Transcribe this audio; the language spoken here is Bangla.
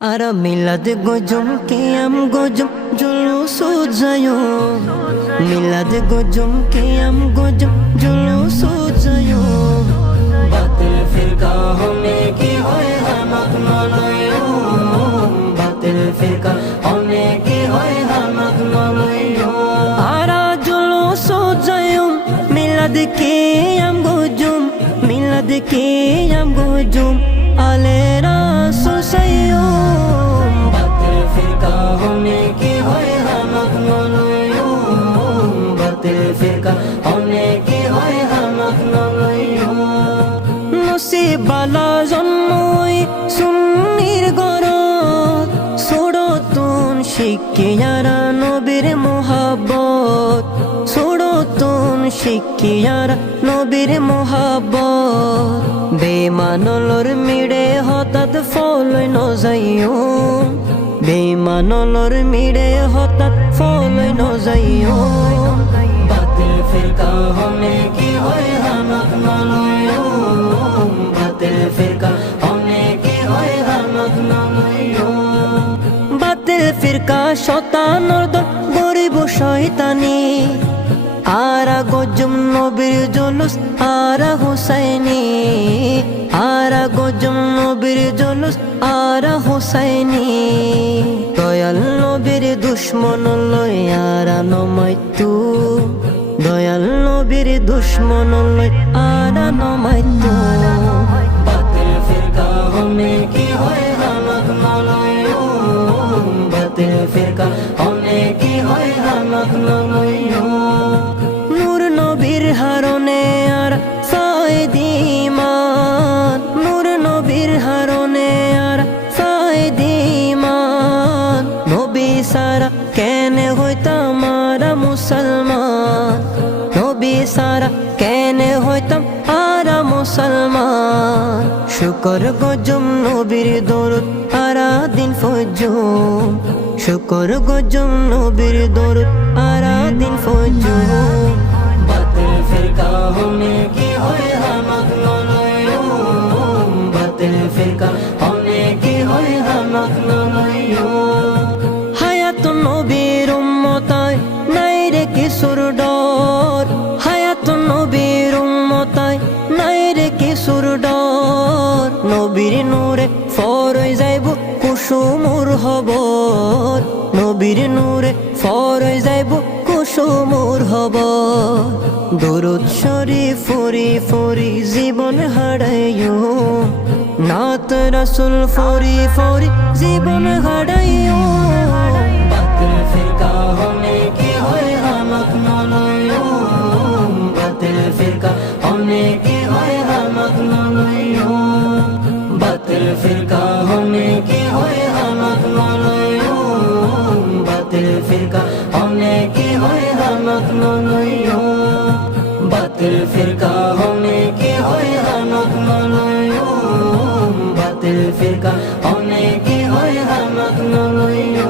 আরা মিলাদ গজম কিয়াম গজম জুলুস যায়ো মিলাদ গজম কিয়াম গজম জুলুস যায়ো বাতিল ফিরকা হনে কি হয় হামাক নলয়ো বাতিল ফিরকা হনে কি হয় হামাক নলয়ো আরা জুলুস যায়ো মিলাদ কিয়াম গজম মিলাদ কিয়াম গজম আলে রাসূল সাইয়ো বাতিল ফিরকা হনে কি হয় হামাক নলয়ো বাতিল ফিরকা হনে কি হয় হামাক নলয়ো নসিবালা জন্মই সুন্নির গরত সুরতুন শিকিয়ারা নবীর মোহাব্বত সুরতুন শিকিয়ারা নবীর মোহাব্বত বেমানলর মিড়ে হঠাৎ ফলই নজাইও বেমানলর মিড়ে হঠাৎ ফলই নজাইও বাতিল ফিরকা হনে কি হয় হামাক নলয়ো বাতিল ফিরকা হনে কি হয় হামাক নলয়ো বাতিল ফিরকা শতানর দল গরিব শয়তানি আরা গজম নবীর জুলুস আরা হুসাইনি আরা গজম নবীর জুলুস আরা হুসাইনি দয়াল নবীর দুশ্মন লই আরা নমাইতু দয়াল নবীর দুশ্মন লই আরা নমাইতু বাতিল ফিরকা হনে কি হয় হামাক নলয়ো বাতিল ফিরকা হনে কি হয় হামাক নলয়ো নূর নবীর হারনে আর ফায়দিমান নূর নবীর হারনে আর ফায়দিমান নবী সারা কেনে হইতাম আরা মুসলমান নবী সারা কেনে হইতাম আরা মুসলমান শুকর গজম নবীর দরুদ আরা দিন ফজুম শুকর গজম নবীর দরুদ আরা দিন ফজুম বাতিল ফিরকা হনে কি হয় হামাক নলয়ো বাতিল ফিরকা হনে কি হয় হামাক নলয়ো হায়াত নবীর উম্মতায় নাই রে কিশোর ডর হায়াত নবীর উম্মতায় নাই রে কিশোর ডর নবীর নূরে ফরই যাইব কুসুমুর হবর নবীর নূরে ফরই যাইব কুসুমুর হবর দরুদ শরীফ ফরি ফরি জীবন হারাইও নাত রাসূল ফরি ফরি জীবন হারাইও বাতিল ফিরকা হনে কি হয় হামাক নলয়ো বাতিল ফিরকা হনে কি হয় হামাক নলয়ো বাতিল ফিরকা হনে কি হয় হামাক নলয়ো বাতিল ফিরকা হনে কি হয় হামাক নলয়ো বাতিল ফিরকা হনে কি হয় হামাক নলয়ো বাতিল ফিরকা হনে কি হয় হামাক নলয়ো।